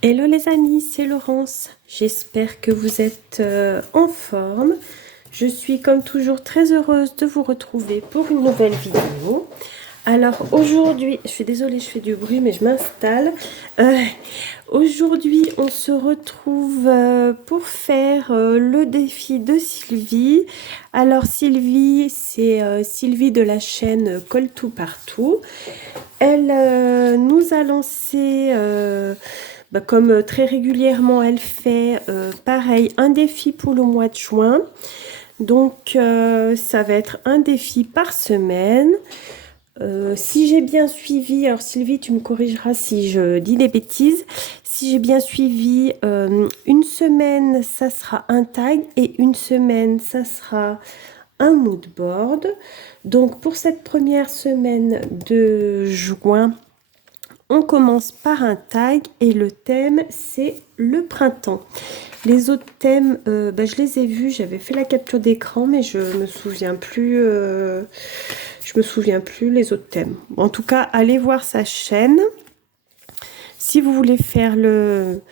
Hello les amis, c'est Laurence. J'espère que vous êtes en forme. Je suis comme toujours très heureuse de vous retrouver pour une nouvelle vidéo. Alors aujourd'hui, je suis désolée, je fais du bruit mais je m'installe. Euh, Aujourd'hui, on se retrouve pour faire le défi de Sylvie. Alors Sylvie, c'est Sylvie de la chaîne Colle tout partout. Elle nous a lancé, comme très régulièrement elle fait, pareil, un défi pour le mois de juin. Donc ça va être un défi par semaine. Si j'ai bien suivi, alors Sylvie, tu me corrigeras si je dis des bêtises. Si j'ai bien suivi, une semaine, ça sera un tag et une semaine, ça sera un mood board. Donc pour cette première semaine de juin, on commence par un tag et le thème, c'est le printemps. Les autres thèmes, je les ai vus, j'avais fait la capture d'écran, mais je me souviens plus. Je me souviens plus les autres thèmes. En tout cas, allez voir sa chaîne. Si vous voulez faire le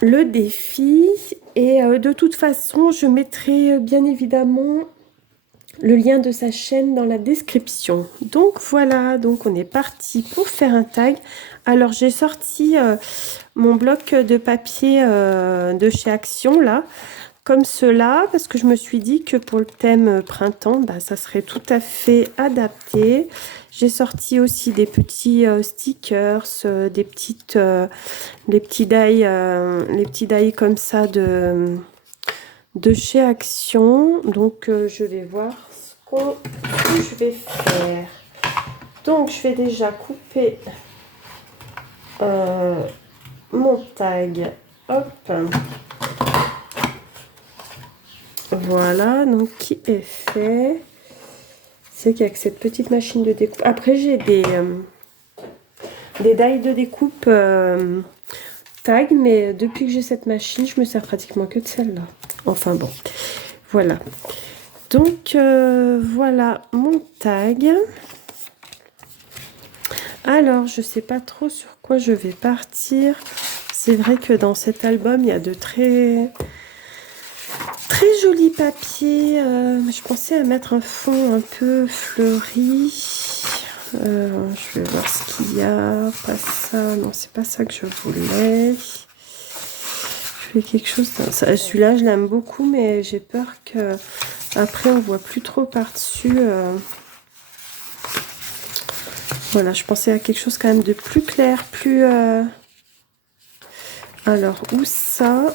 défi. Et de toute façon, je mettrai bien évidemment le lien de sa chaîne dans la description. Donc voilà, donc on est parti pour faire un tag. Alors j'ai sorti mon bloc de papier de chez Action là, comme cela, parce que je me suis dit que pour le thème printemps, ça serait tout à fait adapté. J'ai sorti aussi des petits stickers, les petits die comme ça de chez Action. Donc je vais voir ce que je vais faire. Donc je vais déjà couper mon tag. Hop. Voilà, donc qui est fait. C'est qu'avec cette petite machine de découpe. Après j'ai des die de découpe tag, mais depuis que j'ai cette machine, je me sers pratiquement que de celle-là. Enfin bon, voilà. Donc voilà mon tag. Alors je sais pas trop sur quoi je vais partir. C'est vrai que dans cet album il y a de très jolis papiers. Je pensais à mettre un fond un peu fleuri. Je vais voir ce qu'il y a. Pas ça, non c'est pas ça que je voulais. Je fais quelque chose. Celui-là je l'aime beaucoup, mais j'ai peur que après on voit plus trop par-dessus. Voilà, je pensais à quelque chose quand même de plus clair, plus... Alors, où ça?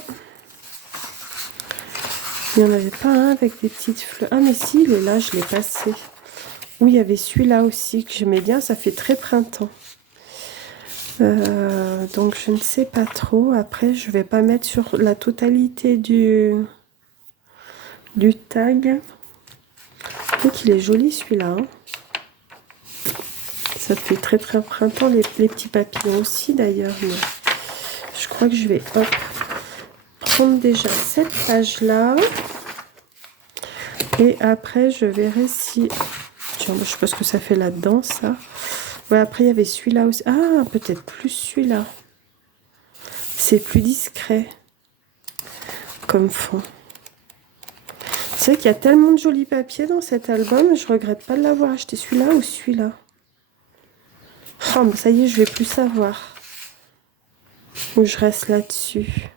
Il n'y en avait pas un avec des petites fleurs. Ah, mais si, il est là, je l'ai passé. Où il y avait celui-là aussi que j'aimais bien, ça fait très printemps. Donc, je ne sais pas trop. Après, je vais pas mettre sur la totalité du tag. Je trouve qu'il est joli celui-là. Hein. Ça fait très printemps, les petits papillons aussi d'ailleurs. Mais je crois que je vais prendre déjà cette page-là. Et après, je verrai si... Tiens, je sais pas ce que ça fait là-dedans, ça. Ouais, après, il y avait celui-là aussi. Ah, peut-être plus celui-là. C'est plus discret comme fond. C'est vrai qu'il y a tellement de jolis papiers dans cet album. Je regrette pas de l'avoir acheté. Celui-là ou celui-là. Oh, mais ça y est, je vais plus savoir. Ou je reste là-dessus.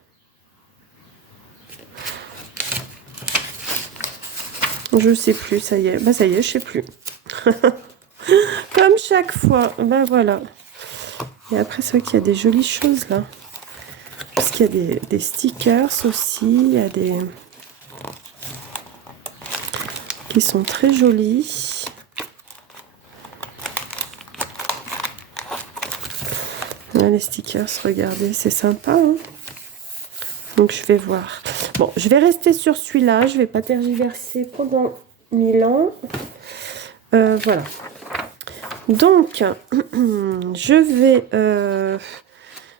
Je sais plus, ça y est. Bah ça y est, je sais plus. Comme chaque fois. Ben voilà. Et après, c'est vrai qu'il y a des jolies choses là. Parce qu'il y a des stickers aussi. Il y a des... qui sont très jolis. Là, les stickers, regardez, c'est sympa. Hein, donc, je vais voir. Bon, je vais rester sur celui-là. Je ne vais pas tergiverser pendant 1000 ans. Voilà. Donc, je vais... je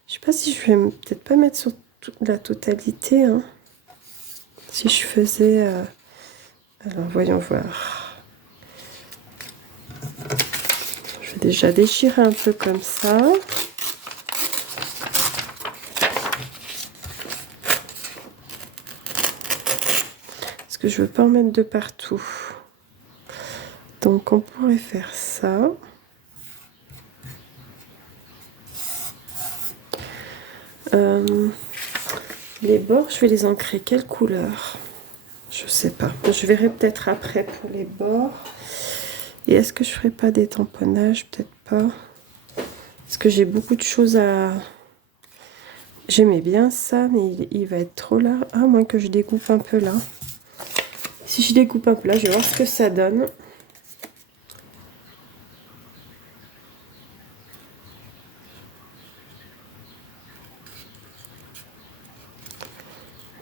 sais pas si je vais peut-être pas mettre sur la totalité. Hein, si je faisais... alors, voyons voir. Je vais déjà déchirer un peu comme ça. que je veux pas en mettre de partout. Donc on pourrait faire ça. Les bords, je vais les ancrer quelle couleur? Je sais pas. Je verrai peut-être après pour les bords. Et est-ce que je ferai pas des tamponnages? Peut-être pas. Parce que j'ai beaucoup de choses à... J'aimais bien ça, mais il va être trop là. À moins que je découpe un peu là. Si je découpe un peu là, je vais voir ce que ça donne.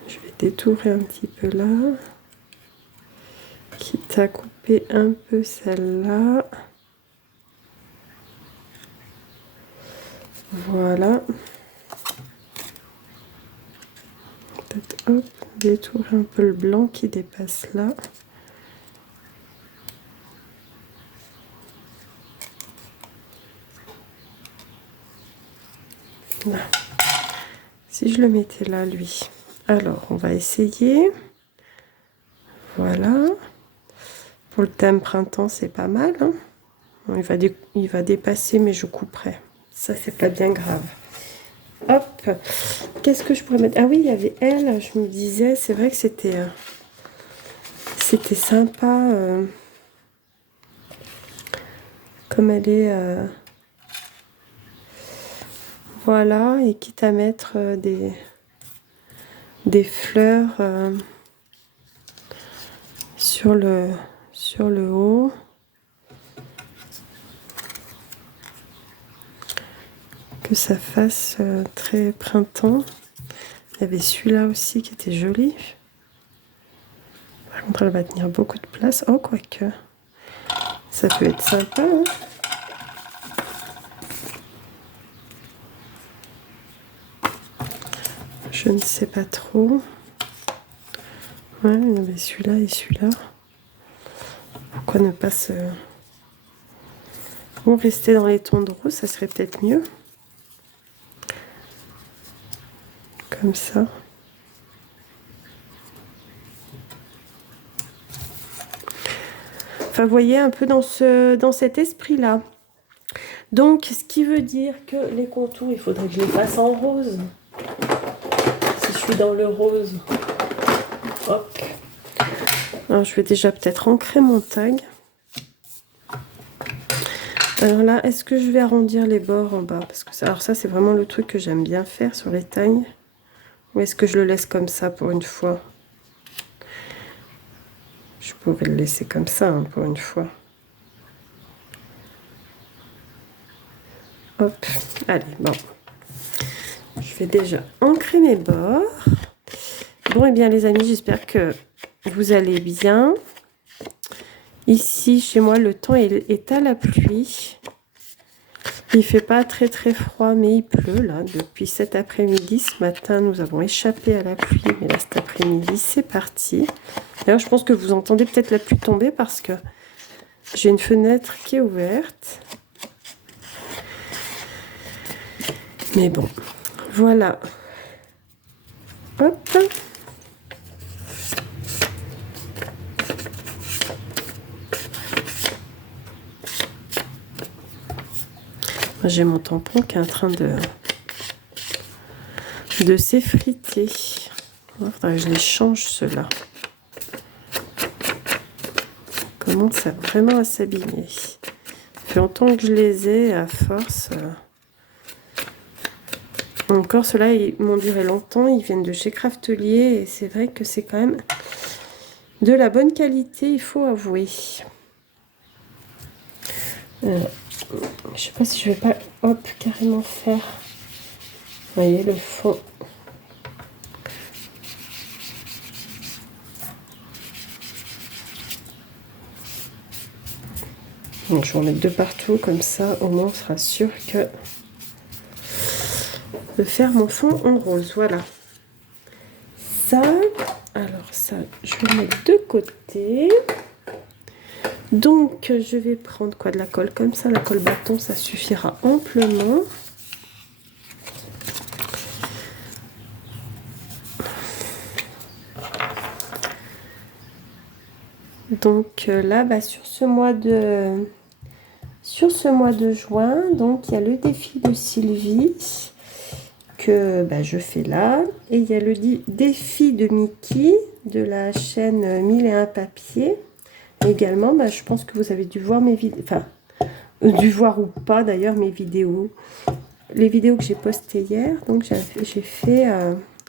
Je vais détourer un petit peu là. Quitte à couper un peu celle-là. Voilà. Peut-être, hop, détourer un peu le blanc qui dépasse là. Là. Si je le mettais là, lui. Alors, on va essayer. Voilà. Pour le thème printemps, c'est pas mal. Hein. Bon, il va dépasser, mais je couperai. Ça, c'est pas bien grave. Hop. Qu'est-ce que je pourrais mettre? Ah oui, il y avait elle. Je me disais, c'est vrai que c'était sympa. Comme elle est... voilà. Et quitte à mettre des fleurs sur le haut. Que ça fasse très printemps. Il y avait celui-là aussi qui était joli. Par contre, elle va tenir beaucoup de place. Oh, quoique. Ça peut être sympa. Hein. Je ne sais pas trop. Ouais, il y avait celui-là et celui-là. Pourquoi ne pas se... Bon, rester dans les tons de rose, ça serait peut-être mieux. Comme ça. Enfin, vous voyez, un peu dans cet esprit-là. Donc, ce qui veut dire que les contours, il faudrait que je les fasse en rose. Si je suis dans le rose. Hop. Alors, je vais déjà peut-être ancrer mon tag. Alors là, est-ce que je vais arrondir les bords en bas? Parce que ça, alors ça, c'est vraiment le truc que j'aime bien faire sur les tags. Ou est-ce que je le laisse comme ça pour une fois? Je pourrais le laisser comme ça hein, pour une fois. Hop, allez, bon. Je vais déjà ancrer mes bords. Bon, et bien les amis, j'espère que vous allez bien. Ici, chez moi, le temps est à la pluie. Il fait pas très très froid, mais il pleut là depuis cet après-midi. Ce matin, nous avons échappé à la pluie, mais là cet après-midi, c'est parti. D'ailleurs, je pense que vous entendez peut-être la pluie tomber parce que j'ai une fenêtre qui est ouverte. Mais bon, voilà. Hop. J'ai mon tampon qui est en train de s'effriter. Il faudrait que je les change ceux-là. Commence vraiment à s'abîmer. Ça fait longtemps que je les ai à force. Encore ceux-là, ils m'ont duré longtemps. Ils viennent de chez Craftelier et c'est vrai que c'est quand même de la bonne qualité, il faut avouer. Je sais pas si je vais pas carrément faire. Vous voyez le fond. Donc je vais en mettre deux partout comme ça, au moins on sera sûr que de faire mon fond en rose. Voilà. Ça, alors ça, je vais le mettre de côté. Donc je vais prendre quoi, de la colle comme ça, la colle bâton, ça suffira amplement. Donc là, bah, sur ce mois de juin, donc il y a le défi de Sylvie que bah, je fais là. Et il y a le défi de Mickey de la chaîne 1001 papiers. Également, bah, je pense que vous avez dû voir mes vidéos, enfin, dû voir ou pas d'ailleurs mes vidéos. Les vidéos que j'ai postées hier. Donc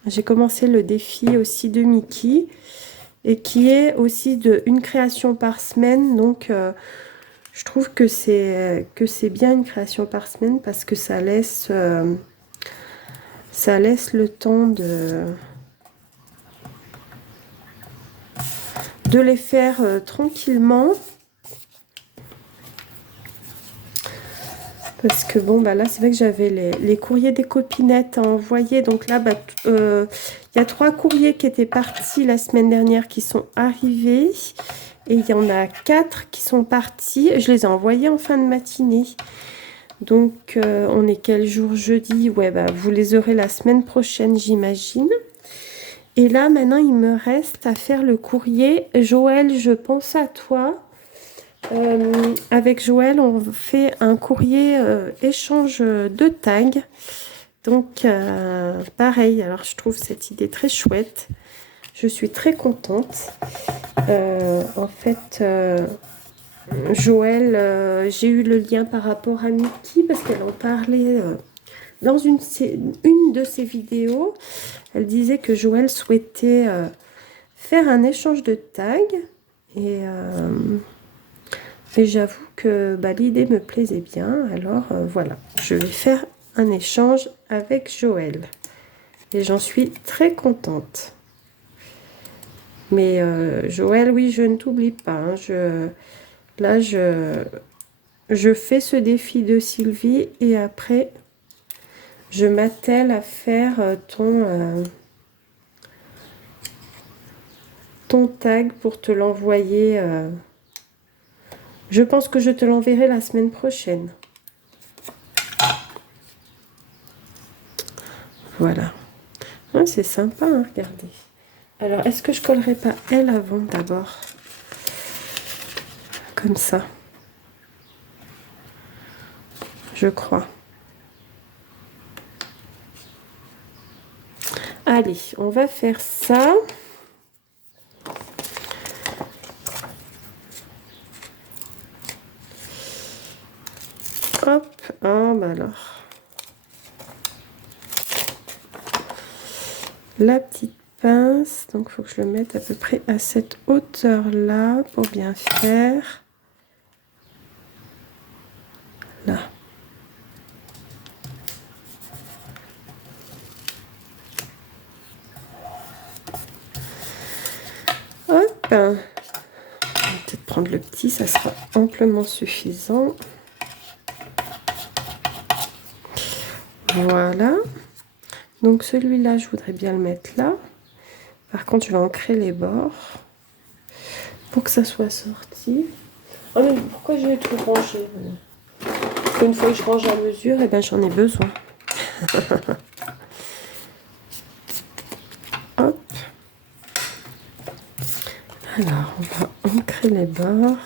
j'ai commencé le défi aussi de Mickey. Et qui est aussi de une création par semaine. Donc je trouve que c'est bien une création par semaine parce que ça laisse le temps de les faire tranquillement. Parce que bon, bah là, c'est vrai que j'avais les courriers des copinettes à envoyer. Donc là, bah, il y a 3 courriers qui étaient partis la semaine dernière qui sont arrivés. Et il y en a 4 qui sont partis. Je les ai envoyés en fin de matinée. Donc, on est quel jour? Jeudi. Ouais, bah, vous les aurez la semaine prochaine, j'imagine. Et là, maintenant, il me reste à faire le courrier. Joël, je pense à toi. Avec Joël, on fait un courrier échange de tags. Donc, pareil, alors je trouve cette idée très chouette. Je suis très contente. En fait, Joël, j'ai eu le lien par rapport à Mickey parce qu'elle en parlait dans une de ses vidéos. Elle disait que Joël souhaitait faire un échange de tags. Et j'avoue que bah, l'idée me plaisait bien. Alors voilà, je vais faire un échange avec Joël. Et j'en suis très contente. Mais Joël, oui, je ne t'oublie pas. Hein. Là, je fais ce défi de Sylvie et après, je m'attelle à faire ton tag pour te l'envoyer. Je pense que je te l'enverrai la semaine prochaine. Voilà. Ouais, c'est sympa, hein, regardez. Alors, est-ce que je collerai pas elle avant d'abord? Comme ça. Je crois. Allez, on va faire ça. Hop, ah bah alors. La petite pince, donc il faut que je le mette à peu près à cette hauteur-là pour bien faire. Là. Hop. On va peut-être prendre le petit, ça sera amplement suffisant. Voilà. Donc celui-là, je voudrais bien le mettre là. Par contre, je vais ancrer les bords pour que ça soit sorti. Oh mais pourquoi j'ai tout rangé? Une fois que je range à mesure, et ben j'en ai besoin. Hop. Alors, on va ancrer les bords.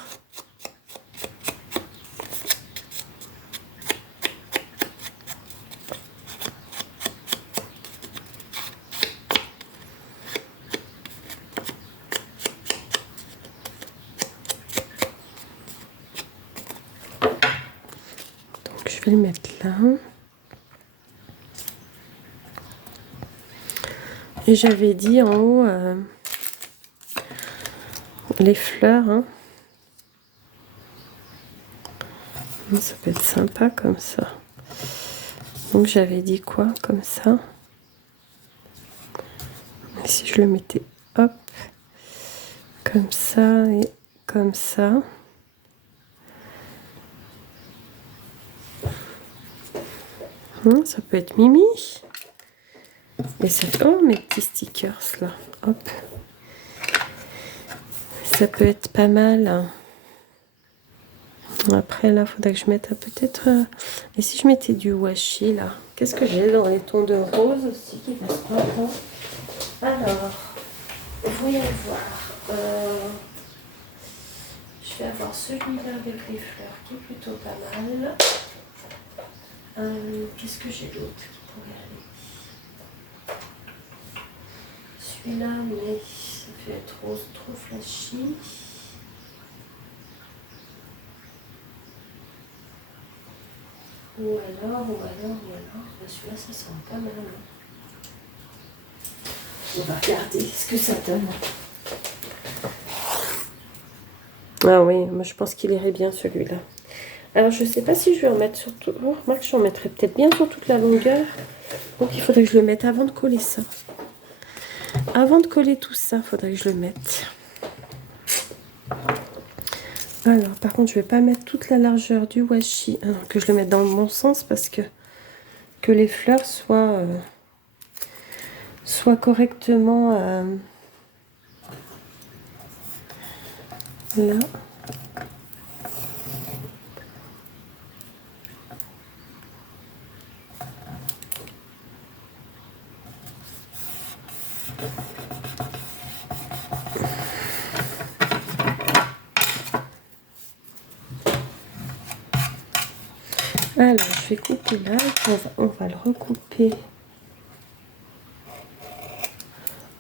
Je vais le mettre là. Et j'avais dit en haut les fleurs. Hein. Ça peut être sympa comme ça. Donc j'avais dit quoi comme ça. Et si je le mettais hop comme ça et comme ça. Ça peut être Mimi. Et c'est oh mes petits stickers là. Hop. Ça peut être pas mal. Après là, faudrait que je mette peut-être. Et si je mettais du washi là, qu'est-ce que j'ai dans les tons de rose aussi qui va se prendre. Alors, voyons voir. je vais avoir celui-là avec les fleurs qui est plutôt pas mal. Qu'est-ce que j'ai d'autre qui pourrait aller? Celui-là, mais ça fait trop flashy. Ou alors, celui-là, ça sent pas mal. On va regarder ce que ça donne. Ah oui, moi je pense qu'il irait bien celui-là. Alors je sais pas si je vais en mettre sur tout. Oh, remarque, j'en mettrais peut-être bien sur toute la longueur. Donc il faudrait que je le mette avant de coller ça. Avant de coller tout ça, il faudrait que je le mette. Alors par contre, je vais pas mettre toute la largeur du washi. Alors, que je le mette dans le bon sens parce que les fleurs soient correctement là. Alors, je vais couper là, on va le recouper.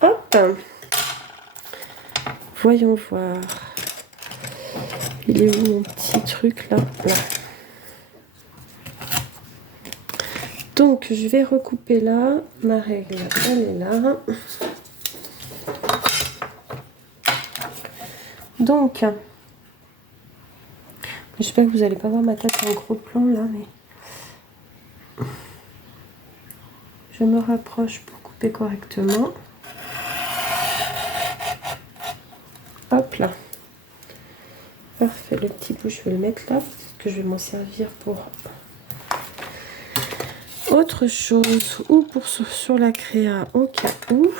Hop! Voyons voir. Il est où mon petit truc là? Là. Donc, je vais recouper là. Ma règle, elle est là. Donc, j'espère que vous n'allez pas voir ma tête en gros plan là, mais je me rapproche pour couper correctement. Hop là. Parfait, le petit bout, je vais le mettre là, parce que je vais m'en servir pour autre chose, ou pour sur la créa, au cas où.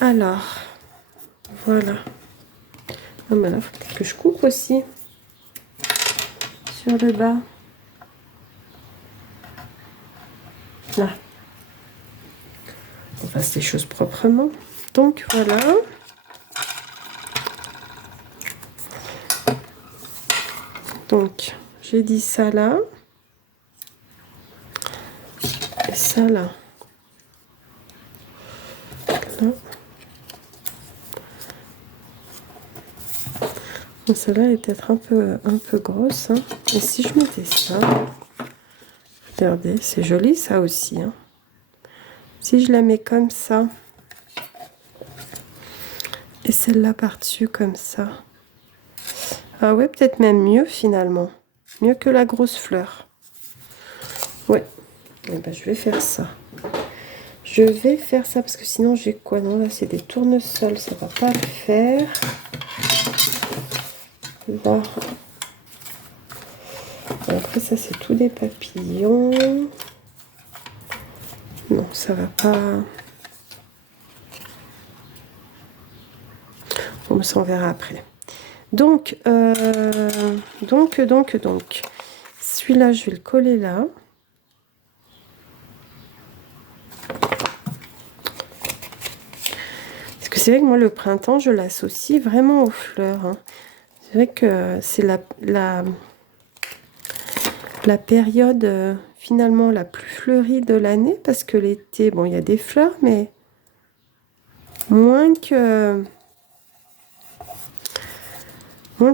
Alors, voilà. Ah ben là, faut que je coupe aussi sur le bas. Là. On fasse les choses proprement. Donc voilà. Donc, j'ai dit ça là. Et ça là. Là. Bon, celle-là est peut-être un peu grosse. Hein. Et si je mettais ça, regardez, c'est joli ça aussi. Hein. Si je la mets comme ça, et celle-là par-dessus comme ça. Ah ouais, peut-être même mieux finalement. Mieux que la grosse fleur. Ouais. Eh ben, je vais faire ça. Je vais faire ça parce que sinon j'ai quoi? Non, là c'est des tournesols, ça va pas le faire. Là. Après ça c'est tout des papillons. Non, ça va pas. On s'en verra après. Donc, celui-là, je vais le coller là. Parce que c'est vrai que moi, le printemps, je l'associe vraiment aux fleurs. Hein. C'est vrai que c'est la période finalement la plus fleurie de l'année. Parce que l'été, bon, il y a des fleurs, mais moins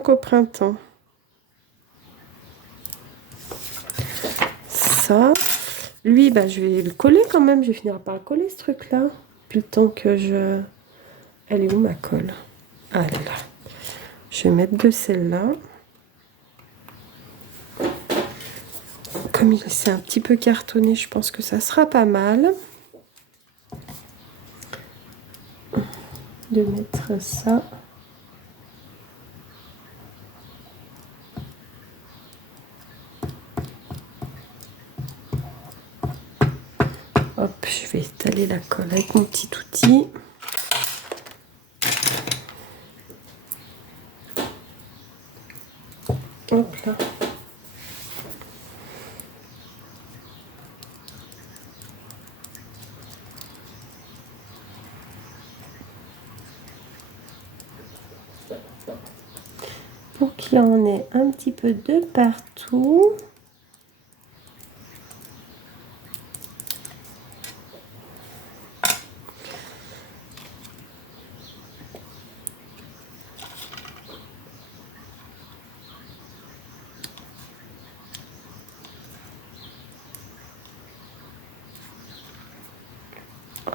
qu'au printemps. Ça, lui, bah, je vais le coller quand même. Je vais finir par le coller ce truc-là. Puis le temps que je... Elle est où ma colle? Ah, elle est là. Je vais mettre de celle-là. Comme il s'est un petit peu cartonné, je pense que ça sera pas mal. De mettre ça. Hop, je vais étaler la colle avec mon petit outil. Hop là. pour qu'il y en ait un petit peu de partout.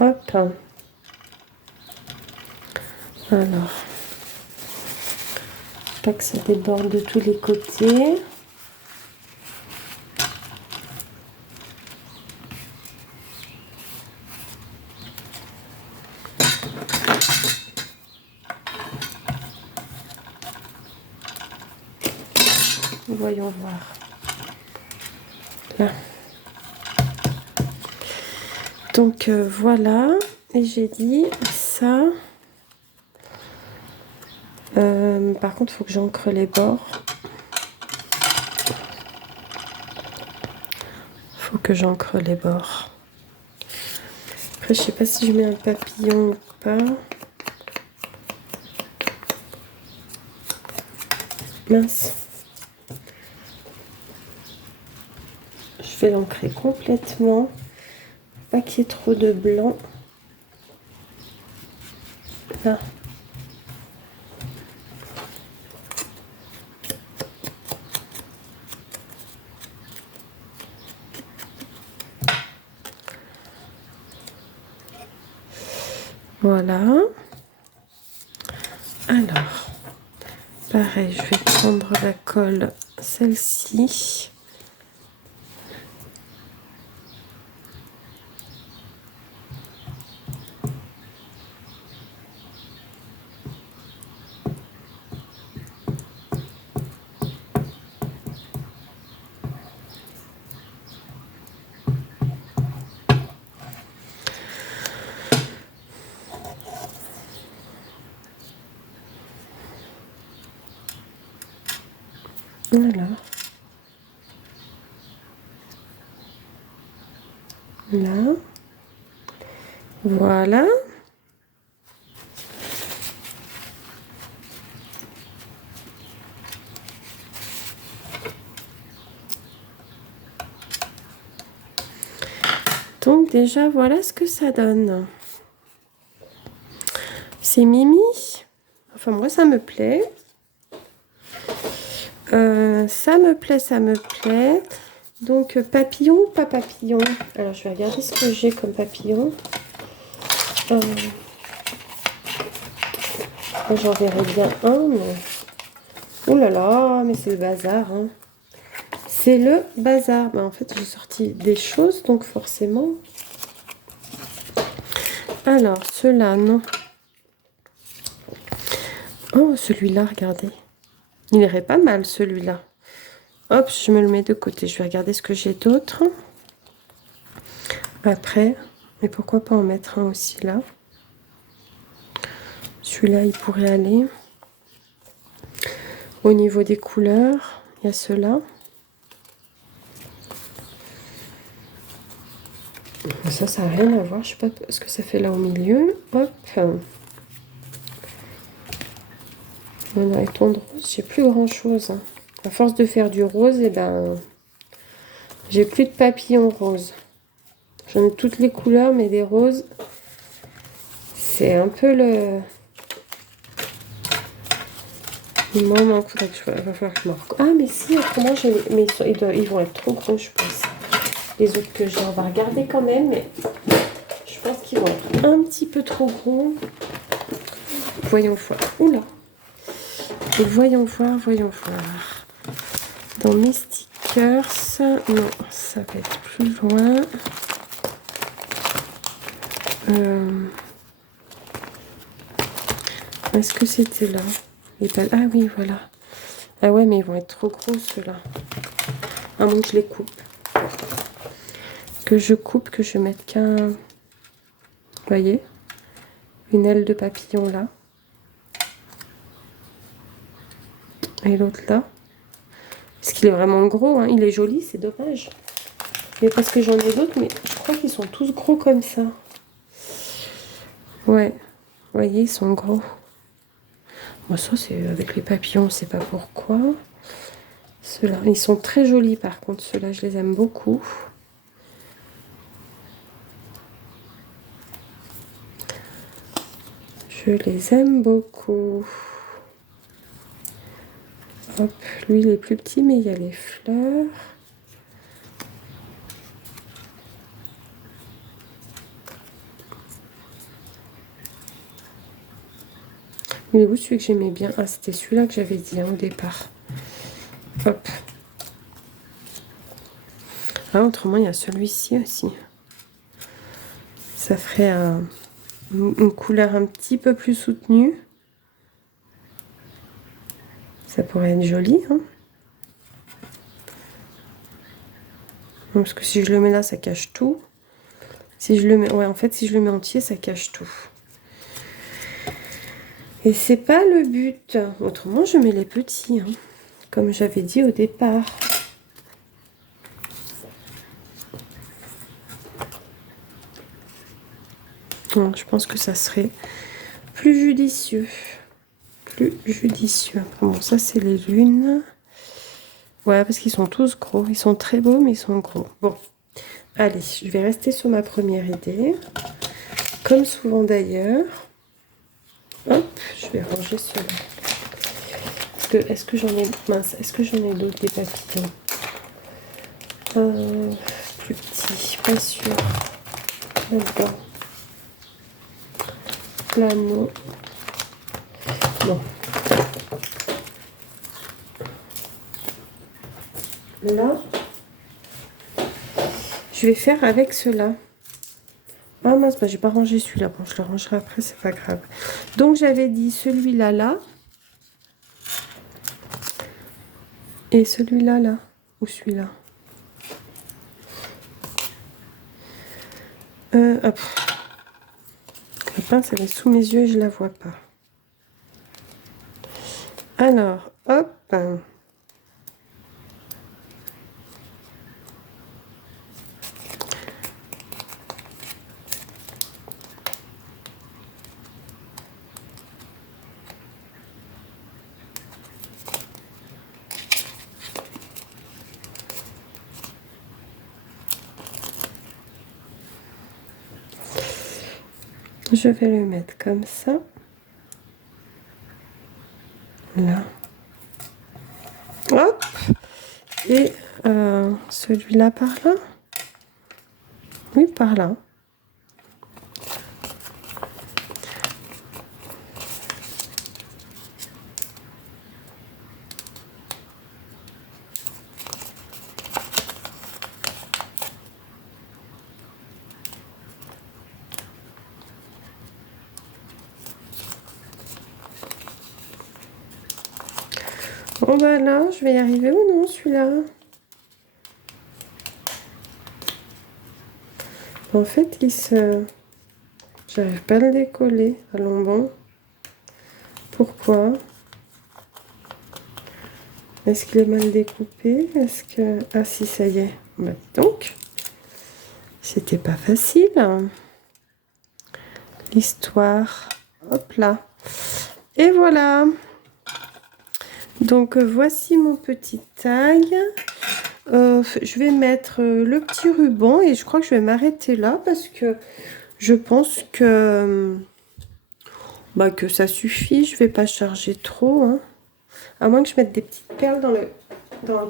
Hop. Alors, pas que ça déborde de tous les côtés. Voyons voir. Là. Donc voilà, et j'ai dit ça. Par contre, il faut que j'encre les bords. Faut que j'encre les bords. Après, je sais pas si je mets un papillon ou pas. Mince. Je vais l'ancrer complètement. Pas qu'il y ait trop de blanc. Là. Voilà. Alors, pareil, je vais prendre la colle, celle-ci. Voilà. Là. Voilà. Donc déjà, voilà ce que ça donne. C'est mimi. Enfin, moi, ça me plaît. Ça me plaît, ça me plaît. Donc, papillon ou pas papillon? Alors, je vais regarder ce que j'ai comme papillon. J'en verrai bien un, mais... Oh là là, mais c'est le bazar, hein. C'est le bazar. Ben, en fait, j'ai sorti des choses, donc forcément... Alors, ceux-là, non. Oh, celui-là, regardez. Il irait pas mal, celui-là. Hop, je me le mets de côté. Je vais regarder ce que j'ai d'autre. Après, mais pourquoi pas en mettre un aussi là. Celui-là, il pourrait aller. Au niveau des couleurs, il y a ceux-là. Ça n'a rien à voir. Je sais pas ce que ça fait là au milieu. Hop. On a les tons de rose. J'ai plus grand-chose. Hein. À force de faire du rose, et ben, j'ai plus de papillons roses. J'en ai toutes les couleurs, mais des roses, c'est un peu le... Il m'en manque, il va falloir que je marque. Ah, mais si, autrement, mais ils vont être trop gros, je pense. Les autres que j'ai, on va regarder quand même, mais je pense qu'ils vont être un petit peu trop gros. Voyons voir. Oula. Et voyons voir, voyons voir. Dans mes stickers, non, ça va être plus loin. Est-ce que c'était là? Ah oui, voilà. Ah ouais, mais ils vont être trop gros ceux-là. Ah bon, je les coupe. Que je coupe, que je mette qu'un... Vous voyez? Une aile de papillon là. Et l'autre là. Parce qu'il est vraiment gros, hein. Il est joli, c'est dommage. Mais parce que j'en ai d'autres, mais je crois qu'ils sont tous gros comme ça. Ouais. Vous voyez, ils sont gros. Moi, ça, c'est avec les papillons, on ne sait pas pourquoi. Ceux-là, ils sont très jolis par contre. Ceux-là, je les aime beaucoup. Je les aime beaucoup. Hop, lui, il est plus petit, mais il y a les fleurs. Il est où celui que j'aimais bien? Ah, c'était celui-là que j'avais dit au départ. Hop. Ah, autrement, il y a celui-ci aussi. Ça ferait une couleur un petit peu plus soutenue. Ça pourrait être joli, hein. Parce que si je le mets là, ça cache tout. Si je le mets, ouais, en fait, si je le mets entier, ça cache tout. Et c'est pas le but. Autrement, je mets les petits, hein, comme j'avais dit au départ. Donc, je pense que ça serait plus judicieux. Plus judicieux. Bon, ça, c'est les lunes. Ouais, parce qu'ils sont tous gros. Ils sont très beaux, mais ils sont gros. Bon, allez, je vais rester sur ma première idée. Comme souvent d'ailleurs. Hop, je vais ranger cela. Est-ce que j'en ai... Mince, est-ce que j'en ai d'autres des papillons? Plus petits, pas sûr. Là-dedans. Là, non. Non. Là, je vais faire avec cela. Ah mince, bah, j'ai pas rangé celui-là. Bon, je le rangerai après, c'est pas grave. Donc, j'avais dit celui-là, là. Et celui-là, là. Ou celui-là. Hop. La pince, elle est sous mes yeux et je la vois pas. Alors, hop. Je vais le mettre comme ça. Là. Hop. Et celui-là par là. Oui, par là. Bon bah là, je vais y arriver ou non celui-là? En fait, j'arrive pas à le décoller. Allons bon. Pourquoi? Est-ce qu'il est mal découpé? Est-ce que... Ah si, ça y est. Bah, donc, c'était pas facile, hein. L'histoire. Hop là. Et voilà. Donc, voici mon petit tag. Je vais mettre le petit ruban et je crois que je vais m'arrêter là parce que je pense que, que ça suffit. Je vais pas charger trop, hein. À moins que je mette des petites perles dans le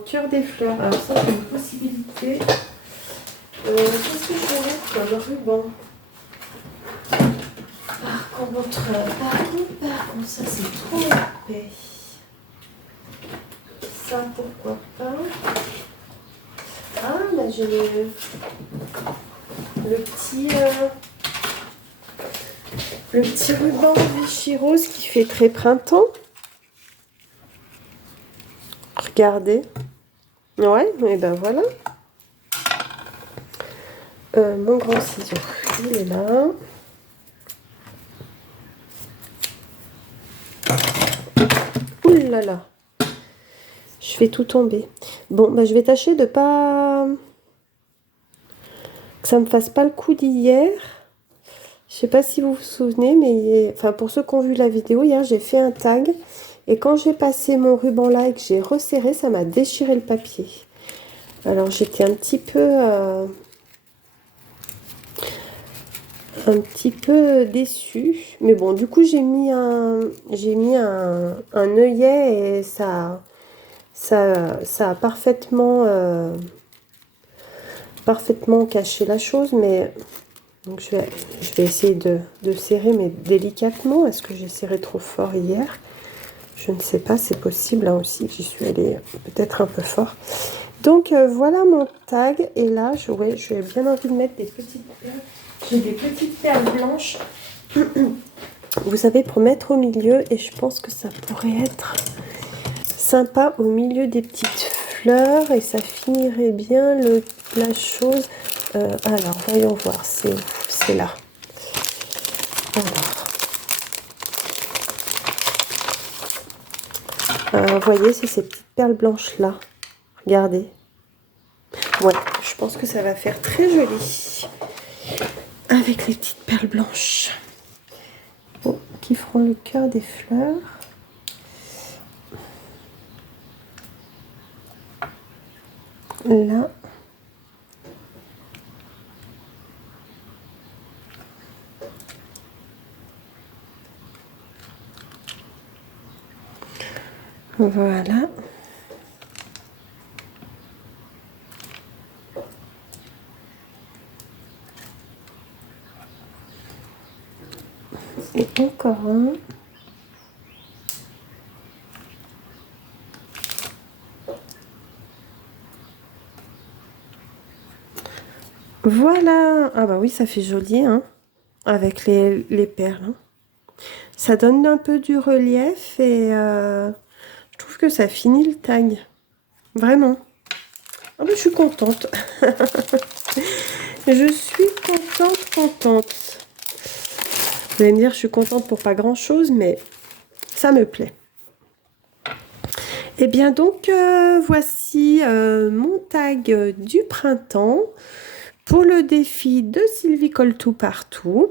cœur des fleurs. Alors ça, c'est une possibilité. Qu'est-ce que je vais mettre comme ruban? Par contre, ça c'est trop épais. Ça, pourquoi pas? Ah, là j'ai le petit ruban Vichy Rose qui fait très printemps. Regardez. Ouais, et ben voilà. Mon grand ciseau, il est là. Ouh là là. Je fais tout tomber. Bon, bah, je vais tâcher de pas... que ça me fasse pas le coup d'hier. Je sais pas si vous vous souvenez, mais enfin pour ceux qui ont vu la vidéo, hier j'ai fait un tag et quand j'ai passé mon ruban là et que j'ai resserré, ça m'a déchiré le papier. Alors j'étais un petit peu déçue, mais bon du coup j'ai mis un œillet et ça a parfaitement caché la chose, mais donc je vais essayer de serrer, mais délicatement. Est-ce que j'ai serré trop fort hier? Je ne sais pas, c'est possible hein, aussi. J'y suis allée peut-être un peu fort. Donc voilà mon tag. Et là, ouais, j'ai bien envie de mettre des petites perles. J'ai des petites perles blanches. Vous savez, pour mettre au milieu. Et je pense que ça pourrait être sympa au milieu des petites fleurs. Et ça finirait bien la chose. Alors, voyons voir. C'est où? C'est là. Alors, vous voyez, c'est ces petites perles blanches là. Regardez. Ouais, je pense que ça va faire très joli. Avec les petites perles blanches. Oh, qui feront le cœur des fleurs. Là. Voilà. Et encore un. Voilà. Ah bah oui, ça fait joli, hein, avec les perles. Hein. Ça donne un peu du relief et je trouve que ça finit le tag. Vraiment. Ah bah, je suis contente. Je suis contente. Vous allez me dire, je suis contente pour pas grand-chose, mais ça me plaît. Et bien donc, voici mon tag du printemps pour le défi de Sylvie Colle Tout Partout.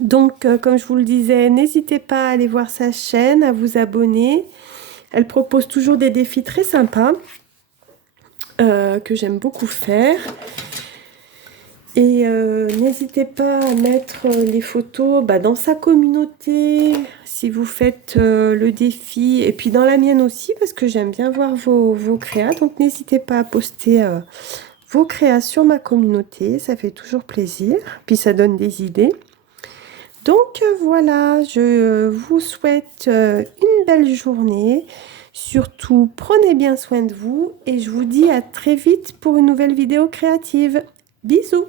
Donc, comme je vous le disais, n'hésitez pas à aller voir sa chaîne, à vous abonner. Elle propose toujours des défis très sympas que j'aime beaucoup faire. Et n'hésitez pas à mettre les photos dans sa communauté si vous faites le défi. Et puis dans la mienne aussi parce que j'aime bien voir vos créas. Donc n'hésitez pas à poster vos créas sur ma communauté. Ça fait toujours plaisir. Puis ça donne des idées. Donc voilà, je vous souhaite une belle journée. Surtout, prenez bien soin de vous. Et je vous dis à très vite pour une nouvelle vidéo créative. Bisous!